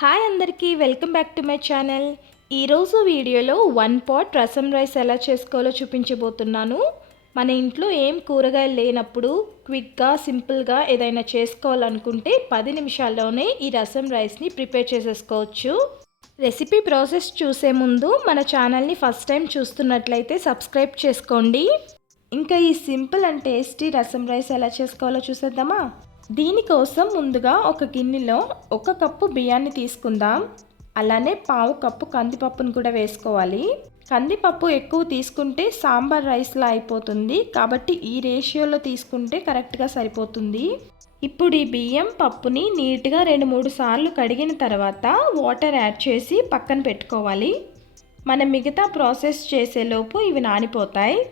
Hi అందరికీ welcome back to my channel. ఈరోజు వీడియోలో 1 పాట్ రసం రైస్ ఎలా చేసుకోవాలో చూపించబోతున్నాను. మన ఇంట్లో ఏం కూరగాయలు లేనప్పుడు క్విక్గా సింపుల్గా ఏదైనా చేసుకోవాలనుకుంటే 10 నిమిషాల్లోనే ఈ రసం రైస్ని ప్రిపేర్ చేసేసుకోవచ్చు. రెసిపీ ప్రాసెస్ చూసే ముందు మన ఛానల్ని ఫస్ట్ టైం చూస్తున్నట్లయితే సబ్స్క్రైబ్ చేసుకోండి. ఇంకా ఈ సింపుల్ అండ్ టేస్టీ రసం రైస్ ఎలా చేసుకోవాలో చూసేద్దామా. దీనికోసం ముందుగా ఒక గిన్నెలో 1 కప్పు బియ్యాన్ని తీసుకుందాం. అలానే 1/2 కప్పు కందిపప్పును కూడా వేసుకోవాలి. కందిపప్పు ఎక్కువ తీసుకుంటే సాంబార్ రైస్లా అయిపోతుంది, కాబట్టి ఈ రేషియోలో తీసుకుంటే కరెక్ట్గా సరిపోతుంది. ఇప్పుడు ఈ బియ్యం పప్పుని నీట్గా 2-3 సార్లు కడిగిన తర్వాత వాటర్ యాడ్ చేసి పక్కన పెట్టుకోవాలి. మనం మిగతా ప్రాసెస్ చేసేలోపు ఇవి నానిపోతాయి.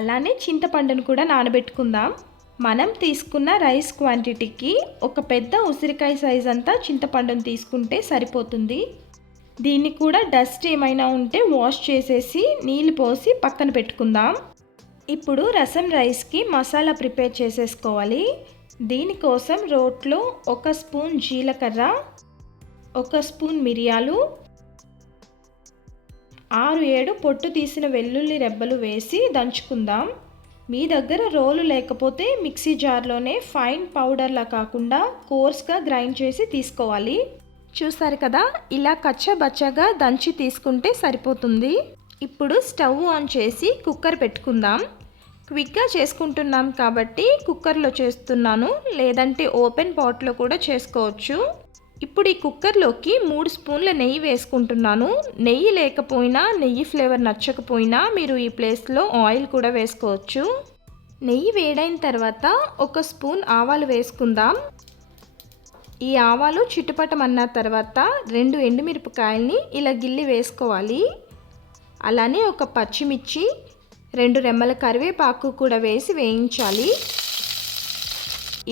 అలానే చింతపండును కూడా నానబెట్టుకుందాం. మనం తీసుకున్న రైస్ క్వాంటిటీకి ఒక పెద్ద ఉసిరికాయ సైజ్ అంతా చింతపండును తీసుకుంటే సరిపోతుంది. దీన్ని కూడా డస్ట్ ఏమైనా ఉంటే వాష్ చేసేసి నీళ్ళు పోసి పక్కన పెట్టుకుందాం. ఇప్పుడు రసం రైస్కి మసాలా ప్రిపేర్ చేసేసుకోవాలి. దీనికోసం రోట్లో 1 స్పూన్ జీలకర్ర, 1 స్పూన్ మిరియాలు, 6-7 పొట్టు తీసిన వెల్లుల్లి రెబ్బలు వేసి దంచుకుందాం. మీ దగ్గర రోలు లేకపోతే మిక్సీ జార్లోనే ఫైన్ పౌడర్లా కాకుండా కోర్స్గా గ్రైండ్ చేసి తీసుకోవాలి. చూసారు కదా, ఇలా కచ్చబచ్చగా దంచి తీసుకుంటే సరిపోతుంది. ఇప్పుడు స్టవ్ ఆన్ చేసి కుక్కర్ పెట్టుకుందాం. క్విక్గా చేసుకుంటున్నాం కాబట్టి కుక్కర్లో చేస్తున్నాను, లేదంటే ఓపెన్ పాట్లో కూడా చేసుకోవచ్చు. ఇప్పుడు ఈ కుక్కర్లోకి 3 స్పూన్ల నెయ్యి వేసుకుంటున్నాను. నెయ్యి లేకపోయినా, నెయ్యి ఫ్లేవర్ నచ్చకపోయినా మీరు ఈ ప్లేస్లో ఆయిల్ కూడా వేసుకోవచ్చు. నెయ్యి వేడైన తర్వాత 1 స్పూన్ ఆవాలు వేసుకుందాం. ఈ ఆవాలు చిటుపటమన్న తర్వాత 2 ఎండుమిరపకాయల్ని ఇలా గిల్లి వేసుకోవాలి. అలానే 1 పచ్చిమిర్చి, 2 రెమ్మల కరివేపాకు కూడా వేసి వేయించాలి.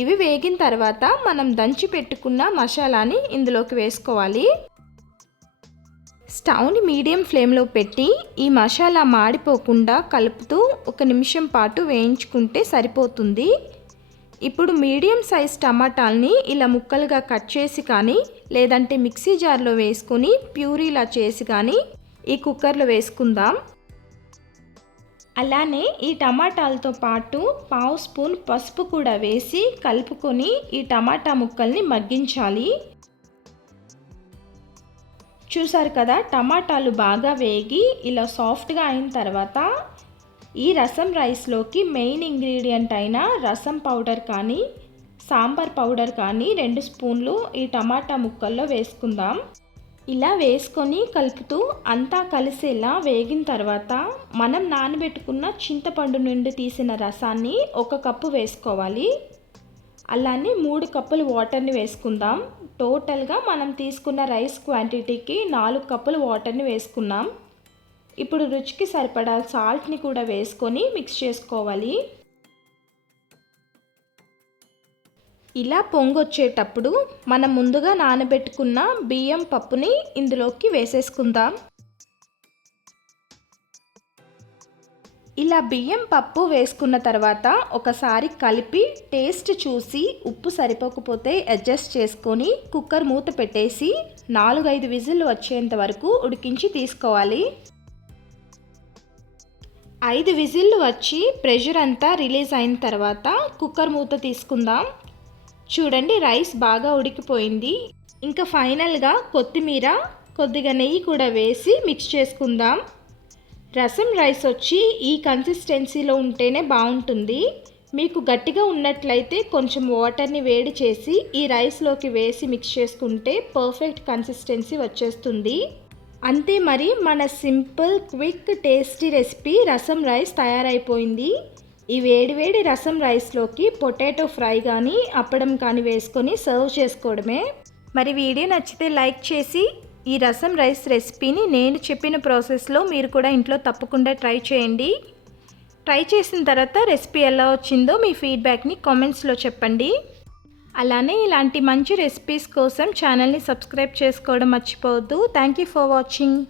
ఇవి వేగిన తర్వాత మనం దంచి పెట్టుకున్న మసాలాని ఇందులోకి వేసుకోవాలి. స్టవ్ని మీడియం ఫ్లేమ్లో పెట్టి ఈ మసాలా మాడిపోకుండా కలుపుతూ 1 నిమిషం పాటు వేయించుకుంటే సరిపోతుంది. ఇప్పుడు మీడియం సైజ్ టమాటాలని ఇలా ముక్కలుగా కట్ చేసి కానీ, లేదంటే మిక్సీ జార్లో వేసుకొని ప్యూరీలా చేసి కానీ ఈ కుక్కర్లో వేసుకుందాం. అలానే ఈ టమాటాలతో పాటు 1/2 స్పూన్ పసుపు కూడా వేసి కలుపుకొని ఈ టమాటా ముక్కల్ని మగ్గించాలి. చూసారు కదా, టమాటాలు బాగా వేగి ఇలా సాఫ్ట్గా అయిన తర్వాత ఈ రసం రైస్లోకి మెయిన్ ఇంగ్రీడియంట్ అయిన రసం పౌడర్ కానీ, సాంబార్ పౌడర్ కానీ 2 స్పూన్లు ఈ టమాటా ముక్కల్లో వేసుకుందాం. ఇలా వేసుకొని కలుపుతూ అంతా కలిసేలా వేగిన తర్వాత మనం నానబెట్టుకున్న చింతపండు నుండి తీసిన రసాన్ని 1 కప్పు వేసుకోవాలి. అలానే 3 కప్పులు వాటర్ని వేసుకుందాం. టోటల్గా మనం తీసుకున్న రైస్ క్వాంటిటీకి 4 కప్పులు వాటర్ని వేసుకున్నాం. ఇప్పుడు రుచికి సరిపడా సాల్ట్ని కూడా వేసుకొని మిక్స్ చేసుకోవాలి. ఇలా పొంగొచ్చేటప్పుడు మనం ముందుగా నానబెట్టుకున్న బియ్యం పప్పుని ఇందులోకి వేసేసుకుందాం. ఇలా బియ్యం పప్పు వేసుకున్న తర్వాత ఒకసారి కలిపి టేస్ట్ చూసి ఉప్పు సరిపోకపోతే అడ్జస్ట్ చేసుకొని కుక్కర్ మూత పెట్టేసి 4-5 విజిల్లు వచ్చేంత వరకు ఉడికించి తీసుకోవాలి. 5 విజిల్లు వచ్చి ప్రెషర్ అంతా రిలీజ్ అయిన తర్వాత కుక్కర్ మూత తీసుకుందాం. చూడండి, రైస్ బాగా ఉడికిపోయింది. ఇంకా ఫైనల్గా కొత్తిమీర, కొద్దిగా నెయ్యి కూడా వేసి మిక్స్ చేసుకుందాం. రసం రైస్ వచ్చి ఈ కన్సిస్టెన్సీలో ఉంటేనే బాగుంటుంది. మీకు గట్టిగా ఉన్నట్లయితే కొంచెం వాటర్ని వేడి చేసి ఈ రైస్లోకి వేసి మిక్స్ చేసుకుంటే పర్ఫెక్ట్ కన్సిస్టెన్సీ వచ్చేస్తుంది. అంతే, మరి మన సింపుల్ క్విక్ టేస్టీ రెసిపీ రసం రైస్ తయారైపోయింది. ఈ వేడివేడి రసం రైస్లోకి పొటాటో ఫ్రై కానీ, అప్పడం కానీ వేసుకొని సర్వ్ చేసుకోవడమే. మరి వీడియో నచ్చితే లైక్ చేసి ఈ రసం రైస్ రెసిపీని నేను చెప్పిన ప్రాసెస్లో మీరు కూడా ఇంట్లో తప్పకుండా ట్రై చేయండి. ట్రై చేసిన తర్వాత రెసిపీ ఎలా వచ్చిందో మీ ఫీడ్బ్యాక్ని కామెంట్స్లో చెప్పండి. అలానే ఇలాంటి మంచి రెసిపీస్ కోసం ఛానల్ని సబ్స్క్రైబ్ చేసుకోవడం మర్చిపోవద్దు. Thank you for watching.